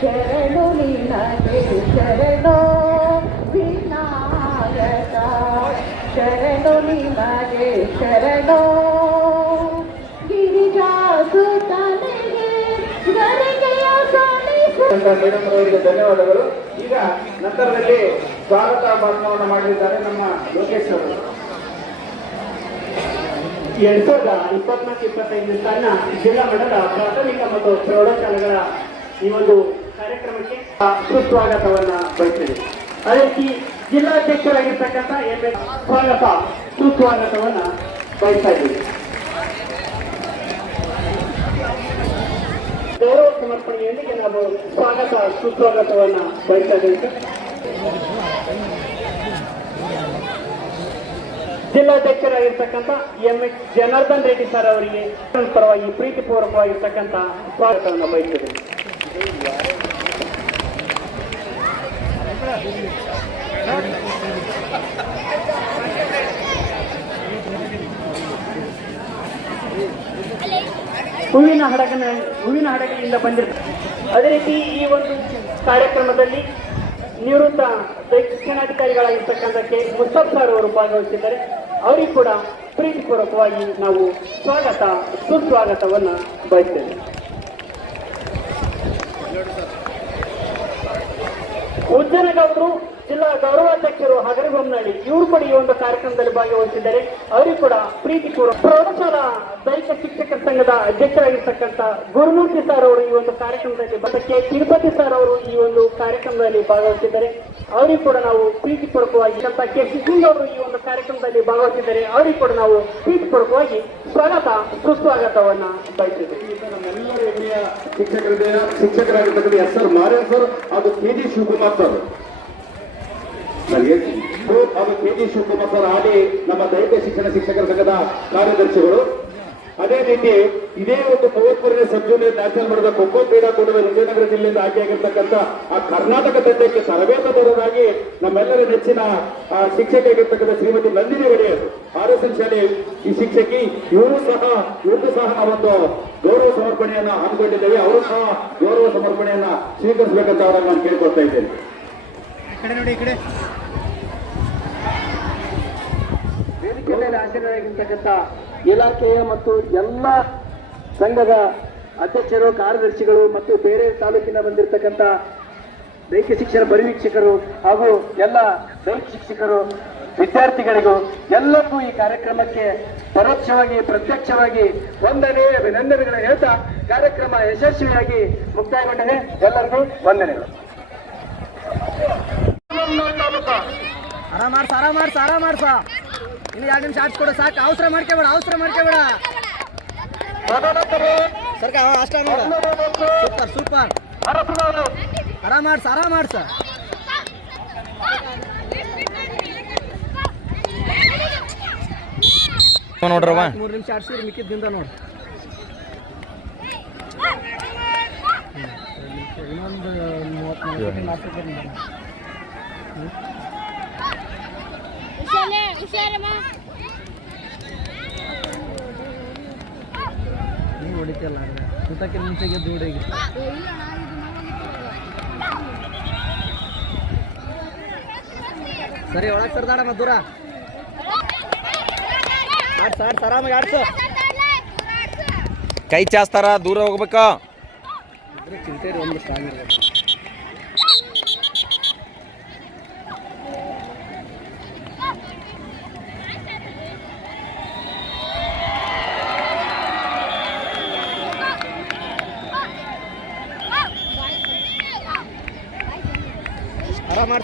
ಶರಣು ನಿನಗೆ ಶರಣು ವಿನಾಯಕ ಶರಣು ನಿನಗೆ ಶರಣು ಗಿರಿಜಾಸುತನಿಗೆ ಗರಿಗೆಯ ಸಲ್ಲಿಸು. ಮೇಡಮ್ ಅವರಿಗೆ ಧನ್ಯವಾದಗಳು. ಈಗ ನಂತರದಲ್ಲಿ ಸ್ವಾಗತ ಭಾಷಣವನ್ನು ಮಾಡಲಿದ್ದಾರೆ ನಮ್ಮ ಲೋಕೇಶ್ ಅವರು. 2024-25 ಸಾಲಿನ ಜಿಲ್ಲಾ ಮಟ್ಟದ ಪ್ರಾಥಮಿಕ ಮತ್ತು ಪ್ರೌಢಶಾಲೆಗಳ ಈ ಒಂದು ಕಾರ್ಯಕ್ರಮಕ್ಕೆ ಸುಸ್ವಾಗತವನ್ನ ಬಯಸ್ತೇನೆ. ಅದೇ ರೀತಿ ಜಿಲ್ಲಾಧ್ಯಕ್ಷರಾಗಿರ್ತಕ್ಕಂಥ ಸುಸ್ವಾಗತವನ್ನ ಬಯಸ್ತಾ ಇದ್ದೀವಿ. ಗೌರವ ಸಮರ್ಪಣೆಯೊಂದಿಗೆ ನಾವು ಸುಸ್ವಾಗತವನ್ನ ಬಯಸ್ತಾ ಇದ್ದೇವೆ. ಜಿಲ್ಲಾಧ್ಯಕ್ಷರಾಗಿರ್ತಕ್ಕಂಥ MS ಜನಾರ್ದನ್ ರೆಡ್ಡಿ ಸರ್ ಅವರಿಗೆ ಪರವಾಗಿ ಪ್ರೀತಿಪೂರ್ವಕವಾಗಿರ್ತಕ್ಕಂಥ ಸ್ವಾಗತವನ್ನು ಬಯಸಿದೆ. ಹೂವಿನ ಹಡಗಿನಿಂದ ಬಂದಿರ್ತಾರೆ. ಅದೇ ರೀತಿ ಈ ಒಂದು ಕಾರ್ಯಕ್ರಮದಲ್ಲಿ ನಿವೃತ್ತ ಶಿಕ್ಷಣಾಧಿಕಾರಿಗಳಾಗಿರ್ತಕ್ಕಂಥ ಮುಸ್ತಫ್ ಸರ್ ಅವರು ಭಾಗವಹಿಸಿದ್ದಾರೆ. ಅವರಿಗೂ ಕೂಡ ಪ್ರೀತಿಪೂರ್ವಕವಾಗಿ ನಾವು ಸುಸ್ವಾಗತವನ್ನು ಬಯಸ್ತೇವೆ. ಉಜ್ಜನಗೌಡರು ಜಿಲ್ಲಾ ಗೌರವಾಧ್ಯಕ್ಷರು ಹಗರಿಬೊಮ್ಮನಹಳ್ಳಿ ಇವರು ಕೂಡ ಈ ಒಂದು ಕಾರ್ಯಕ್ರಮದಲ್ಲಿ ಭಾಗವಹಿಸಿದ್ದಾರೆ. ಅವರಿಗೂ ಕೂಡ ಪ್ರೀತಿಪೂರ್ವಕ. ಪ್ರೌಢಶಾಲಾ ದೈಹಿಕ ಶಿಕ್ಷಕರ ಸಂಘದ ಅಧ್ಯಕ್ಷರಾಗಿರ್ತಕ್ಕಂಥ ಗುರುಮೂರ್ತಿ ಸರ್ ಅವರು ಈ ಒಂದು ಕಾರ್ಯಕ್ರಮದಲ್ಲಿ ತಿರುಪತಿ ಸರ್ ಅವರು ಈ ಒಂದು ಕಾರ್ಯಕ್ರಮದಲ್ಲಿ ಭಾಗವಹಿಸಿದ್ದಾರೆ. ಅವರಿಗೂ ಕೂಡ ನಾವು ಪ್ರೀತಿಪೂರ್ವಕವಾಗಿ ಸಿಂಗ್ ಅವರು ಈ ಒಂದು ಕಾರ್ಯಕ್ರಮದಲ್ಲಿ ಭಾಗವಹಿಸಿದ್ದಾರೆ. ಅವರಿಗೂ ಕೂಡ ನಾವು ಪ್ರೀತಿಪೂರ್ವಕವಾಗಿ ಸುಸ್ವಾಗತವನ್ನ ಬಯಸಿದ್ದೇವೆ. ನಮ್ಮೆಲ್ಲರ ಹೆಮ್ಮೆಯ ಶಿಕ್ಷಕರಾಗಿರ್ತಕ್ಕಂಥ SR ಮಾರೇನ್ ಸರ್ ಹಾಗೂ KG ಶಿವಕುಮಾರ್ ಸರ್ ಹಾಗೂ KG ಶಿವಕುಮಾರ್ ಸರ್ ಹಾಗೆ ನಮ್ಮ ದೈಹಿಕ ಶಿಕ್ಷಕರ ಸಂಘದ ಕಾರ್ಯದರ್ಶಿಗಳು. ಅದೇ ರೀತಿ ಇದೇ ಒಂದು 33ನೇ ಸಬ್ ಜೂನಿಯರ್ ನ್ಯಾಷನಲ್ ಮಟ್ಟದ ಖೋ ಕ್ರೀಡಾಕೂಟದ ವಿಜಯನಗರ ಜಿಲ್ಲೆಯಿಂದ ಆಯ್ಕೆಯಾಗಿರ್ತಕ್ಕಂಥ ಆ ಕರ್ನಾಟಕ ತಂಡಕ್ಕೆ ತರಬೇತುದಾರರಾಗಿ ನಮ್ಮೆಲ್ಲರ ನೆಚ್ಚಿನ ಶಿಕ್ಷಕಿಯಾಗಿರ್ತಕ್ಕಂಥ ಶ್ರೀಮತಿ ನಂದಿನಿ ಒಡೆಯರ್ RSN ಶಾಲೆ ಈ ಶಿಕ್ಷಕಿ. ಇವ್ರಿಗೂ ಸಹ ನಾವೊಂದು ಗೌರವ ಸಮರ್ಪಣೆಯನ್ನ ಹಮ್ಮಿಕೊಂಡಿದ್ದೇವೆ. ಅವರು ಸಹ ಗೌರವ ಸಮರ್ಪಣೆಯನ್ನ ಸ್ವೀಕರಿಸಬೇಕಂತ ಅವರನ್ನು ನಾನು ಕೇಳ್ಕೊಳ್ತಾ ಇದ್ದೇನೆ. ವೇದಿಕೆ ಮೇಲೆ ಹಾಜರಾಗಿರ್ತಕ್ಕಂಥ ಇಲಾಖೆಯ ಮತ್ತು ಎಲ್ಲ ಸಂಘದ ಅಧ್ಯಕ್ಷರು, ಕಾರ್ಯದರ್ಶಿಗಳು ಮತ್ತು ಬೇರೆ ತಾಲೂಕಿನ ಬಂದಿರತಕ್ಕಂಥ ದೈಹಿಕ ಶಿಕ್ಷಣ ಪರಿವೀಕ್ಷಕರು ಹಾಗೂ ಎಲ್ಲ ದೈಹಿಕ ಶಿಕ್ಷಕರು, ವಿದ್ಯಾರ್ಥಿಗಳಿಗೂ ಎಲ್ಲರಿಗೂ ಈ ಕಾರ್ಯಕ್ರಮಕ್ಕೆ ಪರೋಕ್ಷವಾಗಿ ಪ್ರತ್ಯಕ್ಷವಾಗಿ ಅಭಿನಂದನೆಗಳನ್ನು ಹೇಳ್ತಾ ಕಾರ್ಯಕ್ರಮ ಯಶಸ್ವಿಯಾಗಿ ಮುಕ್ತಾಯಗೊಂಡಿದೆ. ಎಲ್ಲರಿಗೂ ವಂದನೆಗಳು. ಆರಾಮಾಡ್ಸ ಇಲ್ಲಿ 2 ನಿಮಿಷ ಆಡ್ಸ್ಕೊಡು ಸಾಕು. ಅವಸರ ಮಾಡ್ಕೋಬೇಡ ಸರ್ಕ ಅಷ್ಟ ನೋಡ. ಸೂಪರ್ ಆರಾಮಾಡ್ಸ ನೋಡ್ರವ 3 ನಿಮಿಷ ಆಡ್ಸಿದ್ರೆ ಮಿಕ್ಕಿದ್ದಿಂದ ನೋಡು. ಇನ್ನೊಂದು 30 ನೀವು ಹೊಡಿತಲ್ಲ ಊಟಕ್ಕೆ ಮುಂಚೆಗೆ ದೂಡಿಗೆ ಸರಿ ಒಳಗೆ ಸರ್ದಾಡ ದೂರ ಆಡ್ಸ ಆರಾಮಾಗಿ ಆಡ್ಸು. ಕೈ ಚಾಸ್ತಾರ ದೂರ ಹೋಗ್ಬೇಕಾ ಚಿಂತೆ ಒಂದು ಸ್ಟ್ರಾಂಗ್ ಇರಬೇಕು.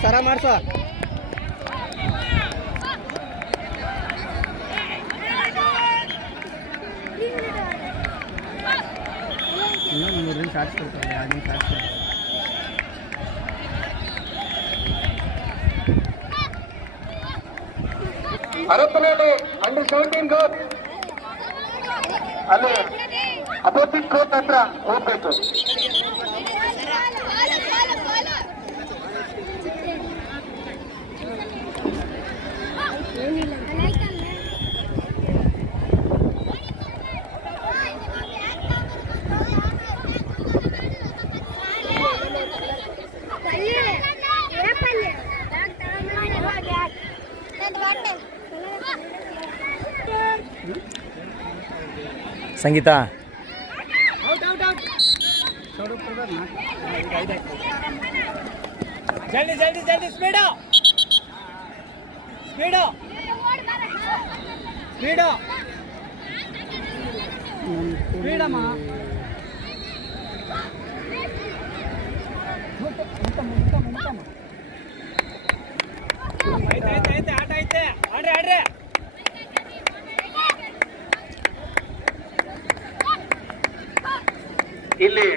ಆರಾಮಾಡ್ಸ ಇನ್ನೊಂದು 3 ನಿಮಿಷ ಆಡಿಸ್ಕೊಡ್ತಾರೆ, 2 ನಿಮಿಷ ಆಡಿಸ್ಕೊಡ್ತಾರೆ. ಅರಪನಹಳ್ಳಿ ಅಂಡರ್ 17 ಗೋಲ್ ಅಲ್ಲಿ ಅಪೋಸಿಟ್ ಕೋರ್ಟ್ ಹತ್ರ ಹೋಗ್ಬೇಕು. ಸಂಗೀತ ಜಲ್ದಿ ಜಲ್ದಿ ಜಲ್ದಿ ಸ್ಪೀಡು ಸ್ಪೀಡು ಸ್ಪೀಡು ಸ್ಪೀಡಮ್ಮ. ಐತೆ ಆಟ ಐತೆ, ಆಡ್ರಿ ಆಡ್ರಿ. ಇಲ್ಲಿ